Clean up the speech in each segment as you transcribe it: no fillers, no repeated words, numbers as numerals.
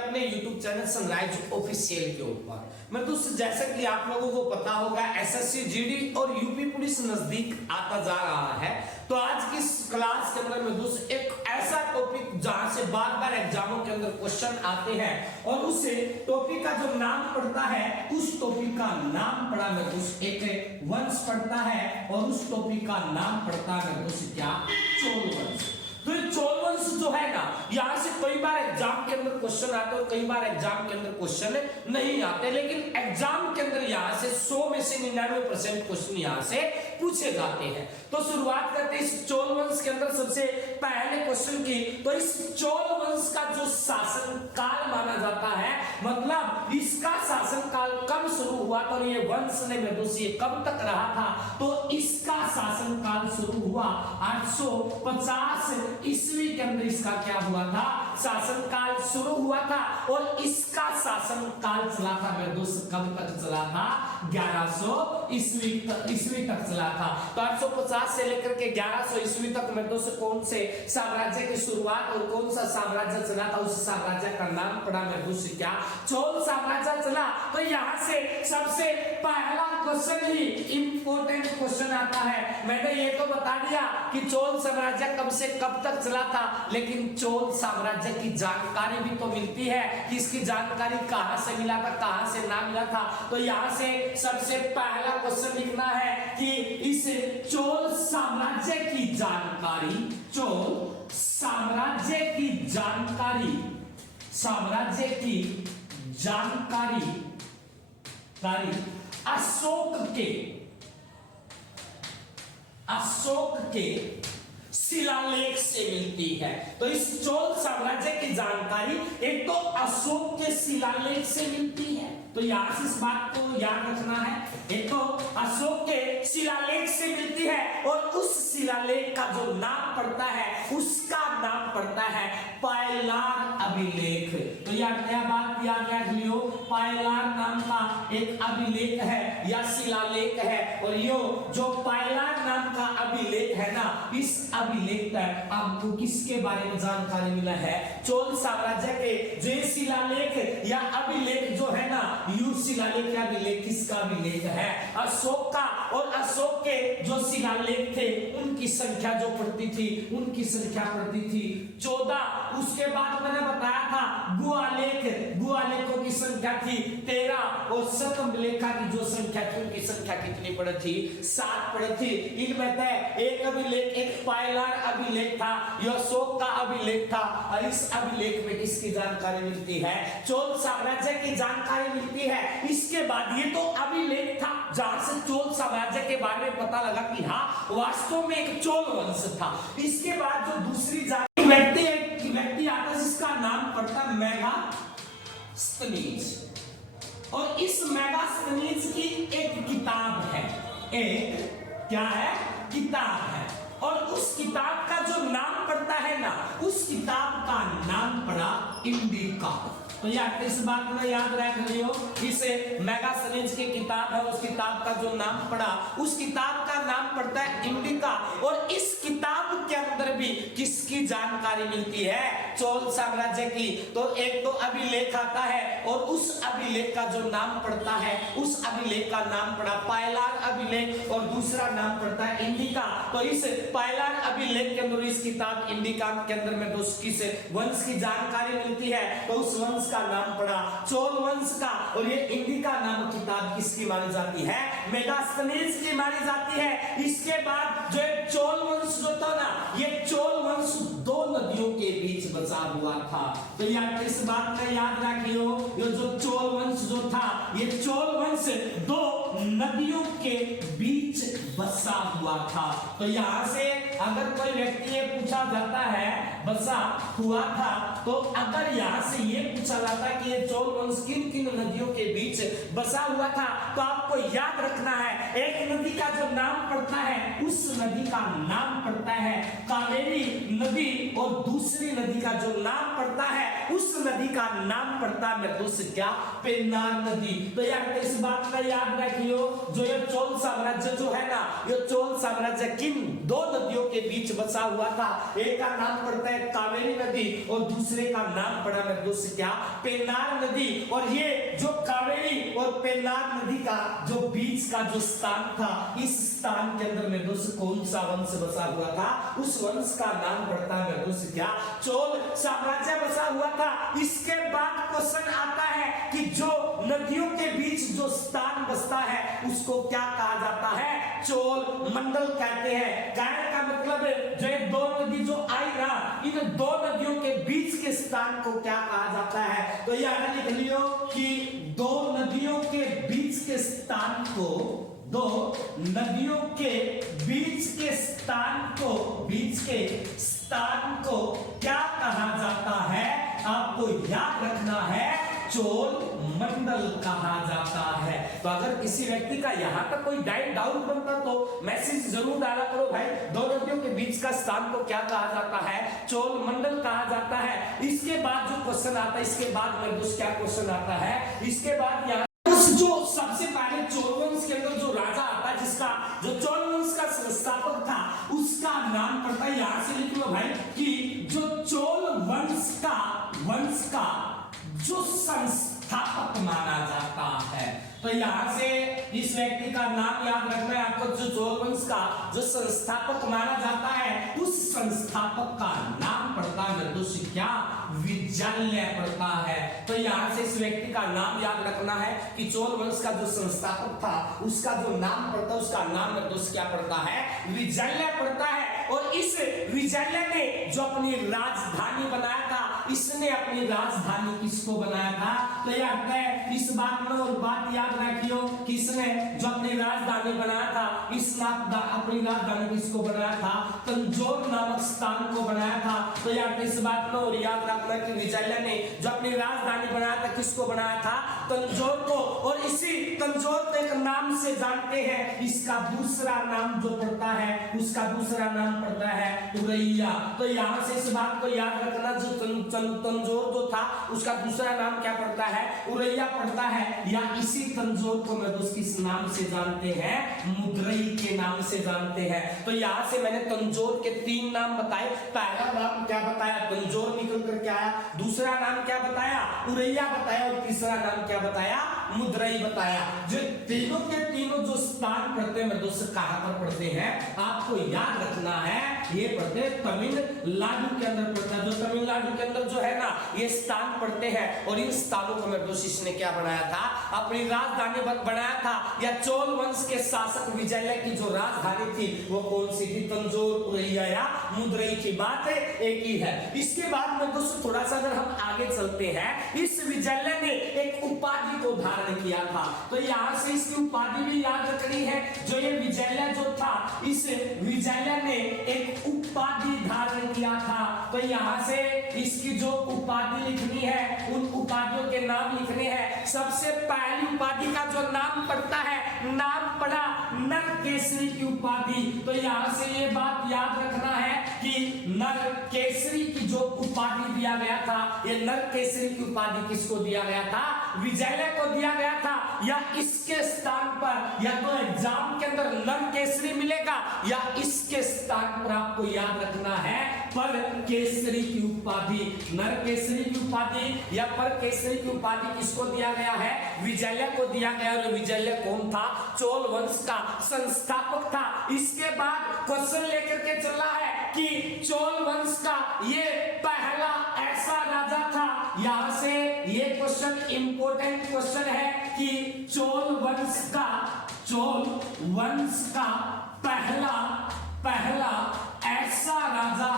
अपने YouTube channel sunrise official के ऊपर। मैं दोस्तों जैसा कि आप लोगों को पता होगा एसएससी जीडी और यूपी पुलिस नजदीक आता जा रहा है, तो आज की क्लास के अंदर में दोस्तों एक ऐसा टॉपिक जहां से बार बार एग्जामों के अंदर क्वेश्चन आते हैं और उस टॉपिक का जो नाम पड़ता है उस टॉपिक का नाम पड़ा मैं दोस्त एक वंश पड़ता है और उस टॉपिक का नाम पड़ता है दोस्त क्या, चोल वंश। तो ये चोल वंश जो है ना, यहाँ से कई बार एग्जाम के अंदर क्वेश्चन आते हैं और कई बार एग्जाम के अंदर क्वेश्चन नहीं आते, लेकिन एग्जाम के अंदर यहाँ से 100 में से 99% क्वेश्चन यहाँ से पूछे जाते हैं। तो शुरुआत करते हैं इस चोल वंश के अंदर सबसे पहले क्वेश्चन की। तो इस चोल वंश का जो शासन काल माना जाता है, मतलब इसका शासन काल कब शुरू हुआ तो ये वंश ने ये कब तक रहा था, तो इसका शासन काल शुरू हुआ 850 ईस्वी के अंदर इसका क्या हुआ था, शासन काल शुरू हुआ था और इसका शासन काल चला था मेरे दोस्त, कब तक चला था, 1100 ईस्वी तक चला था। तो 850 से लेकर के 1100 ईस्वी तक मेरे दोस्त कौन से साम्राज्य की शुरुआत और कौन सा साम्राज्य चला था, उस साम्राज्य का नाम पड़ा मेरे दोस्त क्या, चोल साम्राज्य चला। तो यहाँ से सबसे पहला क्वेश्चन ही इंपॉर्टेंट क्वेश्चन आता है। मैंने ये तो बता दिया कि चोल साम्राज्य कब से कब तक चला था, लेकिन चोल साम्राज्य की जानकारी भी तो मिलती है कि इसकी जानकारी कहां से मिला था, कहां से ना मिला था। तो यहां से सबसे पहला क्वेश्चन लिखना है कि इस चोल साम्राज्य की जानकारी, चोल साम्राज्य की जानकारी, साम्राज्य की जानकारी अशोक के शिलालेख से मिलती है। तो इस चोल साम्राज्य की जानकारी एक तो अशोक के शिलालेख से मिलती है, तो यहां से इस बात को याद रखना है, एक तो अशोक के शिलालेख से मिलती है और उस शिलालेख का जो नाम पड़ता है उसका नाम पड़ता है पायलार अभिलेख। तो यह बात याद रख लियो, पायलार नाम का एक अभिलेख है या शिलालेख है और यो जो पायलार नाम का अभिलेख है ना, इस अभिलेख पर आपको किसके बारे में जानकारी मिला है, चोल साम्राज्य के जो शिलालेख या अभिलेख जो है ना, यू शिलालेख या अभिलेख किसका अभिलेख है, अशोक का। और अशोक के जो शिलालेख थे उनकी संख्या जो पड़ती थी, उनकी संख्या पड़ती थी 14। उसके बाद मैंने बताया था गुआलेखों की संख्या थी 13 और शतमलेखा की जो संख्या थी उनकी संख्या कितनी पड़ी थी, 7 पड़ी थी। इनमें से एक अभिलेख एक पायलार अभिलेख था, यह अशोक का अभिलेख था और इस अभिलेख में किसकी जानकारी मिलती है, चोल साम्राज्य की जानकारी मिलती है। इसके बाद ये तो अभिलेख था जहां से चोल साम्राज्य के बारे में पता लगा कि हाँ वास्तव में एक चोल वंश था। इसके बाद जो दूसरी व्यक्ति आता है जिसका नाम पड़ता मेगास्थनीज, और इस मेगास्थनीज की एक किताब है, एक क्या है, किताब है, और उस किताब का जो नाम पड़ता है ना, उस किताब का नाम पड़ा इंडिका। तो यार इस बात में याद रख लियो, इसे मेगास्थनीज की किताब है, उस किताब का जो नाम पड़ा, उस किताब का नाम पड़ता है इंडिका। और इस किताब के अंदर भी किसकी जानकारी मिलती है, चोल साम्राज्य की। तो एक तो अभिलेख आता है और उस अभिलेख का जो नाम पड़ता है, उस अभिलेख का नाम पड़ा पायलार अभिलेख और दूसरा नाम पड़ता है इंडिका। तो इस पायलार अभिलेख के अंदर इस किताब इंडिका के अंदर में दोस्त किस वंश की जानकारी मिलती है, तो उस वंश का नाम पड़ा चोल वंश का। और ये इंडिका नामक किताब किसकी मानी जाती है, मेगास्थनीज की मानी जाती है। इसके बाद जो चोल वंश जो था ना, ये चोल वंश 2 नदियों के बीच बसा हुआ था। तो यार इस बात में याद रखियो, ये जो चोल वंश जो था, ये चोल वंश 2 नदियों के बीच बसा हुआ था। तो यहाँ से अगर कोई व्यक्ति ये पूछा जाता है बसा हुआ था, तो अगर यहाँ से ये पूछा जाता है कि ये चोल वंश किन किन नदियों के बीच बसा हुआ था, तो आपको याद रखना है एक नदी का जो नाम पड़ता है उस नदी का नाम पड़ता है कावेरी नदी, और दूसरी नदी का जो नाम पड़ता है उस नदी का नाम पड़ता है मेरे दोस्त क्या, पेन्नार नदी। तो यार इस बात का याद रखियो, जो ये चोल साम्राज्य जो है ना, ये चोल साम्राज्य किन दो नदियों के बीच बसा हुआ था, एक का नाम पड़ता है कावेरी नदी और दूसरे का नाम पड़ा मेरे दोस्त क्या, पेन्नार नदी। और ये जो कावेरी और पेन्नार नदी का जो बीच का जो स्थान था, इस स्थान के अंदर मेरे दोस्त कौन सा वंश बसा हुआ था, उस वंश का नाम पड़ता है मेरे दोस्त क्या, चोल साम्राज्य बसा हुआ था। इसके बाद क्वेश्चन आता है कि जो नदियों के बीच जो स्थान बसता है उसको क्या कहा जाता है, चोल मंडल कहते हैं। कहने का मतलब जो ये दो नदी जो आई ना, इन दो नदियों के बीच के स्थान को क्या कहा जाता है, तो याद लिख लियो कि दो नदियों के बीच के स्थान को, दो नदियों के बीच के स्थान को, बीच के स्थान को क्या कहा जाता है, आपको याद रखना है चोल मंडल कहा जाता है। तो अगर किसी व्यक्ति का यहां तक कोई डाउट बनता तो मैसेज जरूर डाला करो भाई, दो नदियों के बीच का स्थान को क्या कहा जाता है, चोल मंडल कहा जाता है। इसके बाद जो क्वेश्चन आता है, इसके बाद में क्या क्वेश्चन आता है, इसके बाद यहाँ जो सबसे पहले चोल वंश के अंदर जो राजा आता है, जिसका जो चोल वंश का संस्थापक था, उसका नाम पड़ता है, यहां से लिख लो भाई कि जो चोल वंश का जो संस्थापक माना जाता है, तो यहां से इस व्यक्ति का नाम याद रखना है आपको, जो चोल वंश का जो संस्थापक माना जाता है उस संस्थापक का नाम पड़ता है दोस्त क्या, विजय पड़ता है। तो यहां से इस व्यक्ति का नाम याद रखना है कि चोल वंश का जो संस्थापक था उसका जो नाम पड़ता है उसका नाम दोस्त क्या पड़ता है, विजय पड़ता है। और इस विजय ने जो अपनी राजधानी बनाया था, इसने अपनी राजधानी किसको बनाया था, तो याद है इस बात में, और बात याद रखियो कि इसने जो अपनी राजधानी बनाया था, इस अपनी राजधानी किसको बनाया था, तंजौर नामक स्थान को बनाया था। तो याद इस बात में और याद रखना कि विजय ने जो अपनी राजधानी बनाया था किसको बनाया था, तंजौर को। और इसी तंजौर को एक नाम से जानते हैं, इसका दूसरा नाम जो पड़ता है उसका दूसरा नाम पड़ता है उरैया। तो यहां से इस बात को याद रखना, जो तंजौर जो था उसका दूसरा नाम क्या पड़ता है, उरैया पड़ता है, या इसी तंजौर को मैं दोस्त किस नाम से जानते हैं, मुद्रई के नाम से जानते हैं। तो यहां से मैंने तंजौर के तीन नाम बताए, पहला नाम क्या बताया, तंजौर निकल कर क्या आया, दूसरा नाम क्या बताया, उरैया बताया, और तीसरा नाम क्या बताया, मुद्रई बताया। जो तीनों के तीनों जो स्थान पड़ते हैं दोस्त कहां पर पड़ते हैं, आपको याद रखना है, ये पड़ते तमिलनाडु के अंदर पड़ता है। जो तमिलनाडु के अंदर जो है ना ये स्थान पड़ते हैं, और इन स्थानों को मेरे दोस्त इसने क्या बनाया था, अपनी राजधानी बनाया था। या चोल वंश के शासक विजय की जो राजधानी थी वो कौन सी थी, तंजौर, उरैया या मुद्रई की बात एक ही है। इसके बाद में दोस्तों थोड़ा सा अगर हम आगे चलते हैं, इस विजय ने एक उपाधि को धारण किया था, तो यहां से इसकी उपाधि भी याद रखनी है। जो ये विजय जो था, इस विजय ने एक उपाधि धारण किया था, तो यहां से इसकी जो उपाधि लिखनी है, उन उपाधियों के नाम लिखने हैं। सबसे पहली उपाधि का जो नाम पड़ता है, नाम पड़ा नर केसरी की उपाधि। तो यहां से ये बात याद रखना है कि नर केसरी की जो उपाधि दिया गया था, ये नर केसरी की उपाधि किसको दिया गया था, विजय को दिया गया था। या इसके स्थान पर या तो एग्जाम के अंदर नर केसरी मिलेगा, या इसके स्थान पर आपको याद रखना है पर केसरी की उपाधि। नर केसरी की उपाधि या पर केसरी की उपाधि किसको दिया गया है, विजय को दिया गया। और विजय कौन था, चोल वंश का संस्थापक था। इसके बाद क्वेश्चन लेकर के चला है कि चोल वंश का ये पहला ऐसा राजा था। यहां से ये क्वेश्चन इंपॉर्टेंट क्वेश्चन है कि चोल वंश का पहला ऐसा राजा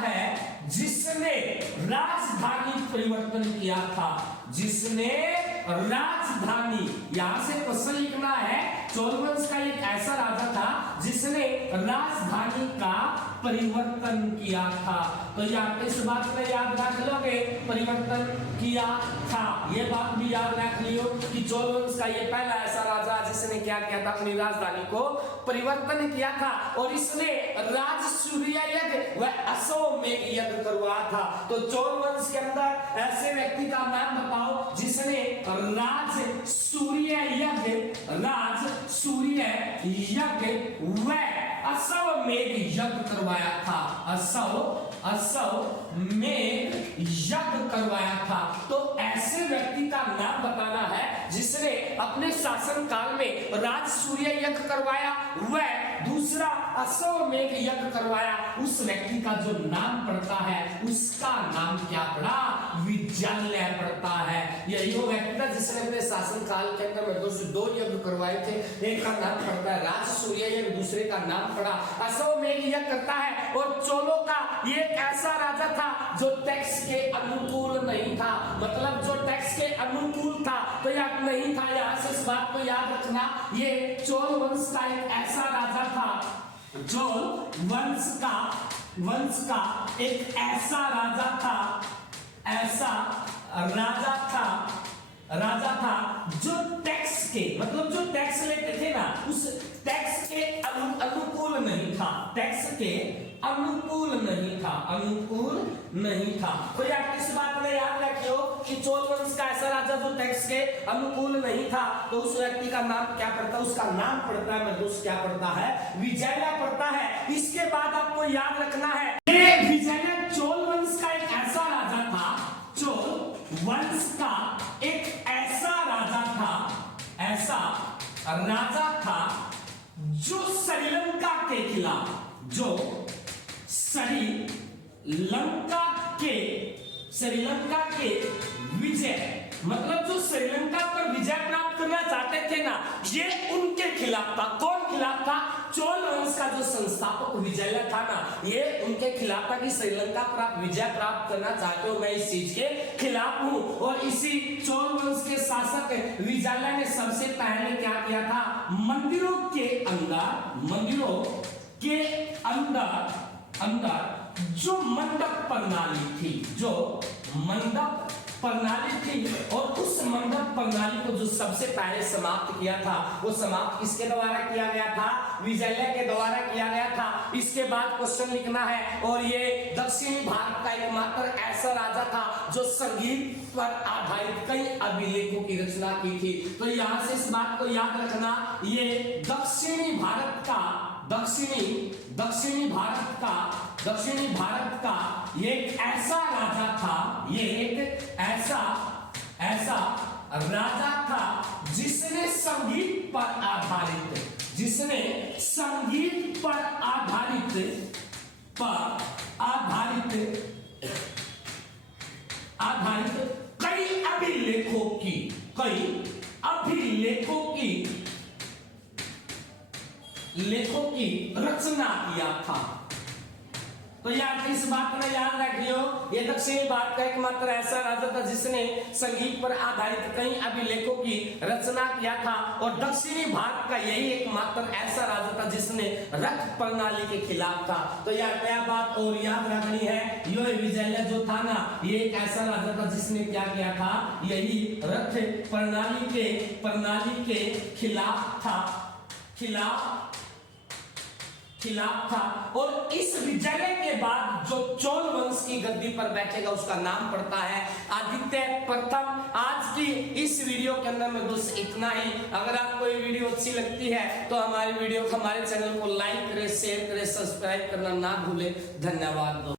है जिसने राजधानी परिवर्तन किया था, जिसने राजधानी, यहां से क्वेश्चन लिखना है, चोल वंश का एक ऐसा राजा था जिसने राजधानी का परिवर्तन किया था। तो यहाँ इस बात को याद रख लोगे, परिवर्तन किया था, ये बात भी याद रख लियो कि चोल वंश का ये पहला ऐसा राजा जिसने क्या किया था, अपनी राजधानी को परिवर्तन किया था। और इसने राजसूय यज्ञ व अश्वमेध यज्ञ करवाया था। तो चोल वंश के अंदर ऐसे व्यक्ति का नाम बताओ जिसने राजसूय यज्ञ व अश्वमेध यज्ञ करवाया था। अश्वमेध यज्ञ करवाया था। तो ऐसे व्यक्ति का नाम बताना है जिसने अपने शासन काल में राजसूय यज्ञ करवाया व दूसरा अश्वमेध यज्ञ करवाया। उस व्यक्ति का जो नाम पड़ता है उसका नाम क्या पड़ा, विजय पड़ता है। यही वो व्यक्ति था जिसने अपने शासन काल के अंदर में दो यज्ञ करवाए थे। एक का नाम पड़ता है राजसूय यज्ञ, दूसरे का नाम पड़ा अश्वमेध यज्ञ करता है। और चोलों का ये एक ऐसा राजा था जो टैक्स के अनुकूल नहीं था, मतलब जो टैक्स के अनुकूल था तो याद नहीं था। यहाँ से इस बात को याद रखना, ये चोल वंश का एक ऐसा राजा था, चोल वंश का एक ऐसा राजा था जो टैक्स के, मतलब जो टैक्स लेते थे ना, उस टैक्स के अनुकूल नहीं था, टैक्स के अनुकूल नहीं था। तो यार इस बात में याद रखियो कि चोल वंश का ऐसा राजा जो टैक्स के अनुकूल नहीं था, तो उस व्यक्ति का नाम क्या पड़ता है, उसका नाम पड़ता है मतलब क्या पड़ता है, विजय पड़ता है। इसके बाद आपको याद रखना है ये विजय चोल वंश का एक ऐसा राजा था, चोल वंश का एक ऐसा राजा था जो श्रीलंका के खिलाफ, श्रीलंका के विजय, मतलब जो श्रीलंका पर विजय प्राप्त करना चाहते थे ना, ये उनके खिलाफ था। कौन खिलाफ था? चोल वंश का जो संस्थापक विजय था ना, ये उनके खिलाफ था कि श्रीलंका पर आप विजय प्राप्त करना चाहते हो, मैं इस चीज के खिलाफ हूं। और इसी चोल वंश के शासक विजय ने सबसे पहले क्या किया था, मंदिरों के अंदर जो मंडप प्रणाली थी, और उस मंडप प्रणाली को जो सबसे पहले समाप्त किया था, वो समाप्त किसके द्वारा किया गया था, विजय के द्वारा किया गया था। इसके बाद क्वेश्चन लिखना है, और ये दक्षिणी भारत का एकमात्र ऐसा राजा था जो संगीत पर आधारित कई अभिलेखों की रचना की थी। तो यहां से इस बात को याद रखना, ये दक्षिणी भारत का ये एक ऐसा राजा था, ये एक ऐसा राजा था जिसने संगीत पर आधारित कई अभिलेखों की रचना किया था। तो यार इस बात में याद रखियो, ये दक्षिणी भारत का एकमात्र ऐसा राजा था जिसने संगीत पर आधारित कई अभिलेखों की रचना किया था। और दक्षिणी भारत का यही एकमात्र ऐसा राजा था जिसने रथ प्रणाली के खिलाफ था। तो यार क्या बात और याद रखनी है, ये विजय जो था ना, ये एक ऐसा राजा था जिसने क्या किया था, यही रथ प्रणाली के खिलाफ था। और इस विजय के बाद जो चोल वंश की गद्दी पर बैठेगा उसका नाम पड़ता है आदित्य प्रथम। आज की इस वीडियो के अंदर में दोस्त इतना ही। अगर आपको ये वीडियो अच्छी लगती है तो हमारे चैनल को लाइक करें, शेयर करें, सब्सक्राइब करना ना भूलें। धन्यवाद दोस्तों।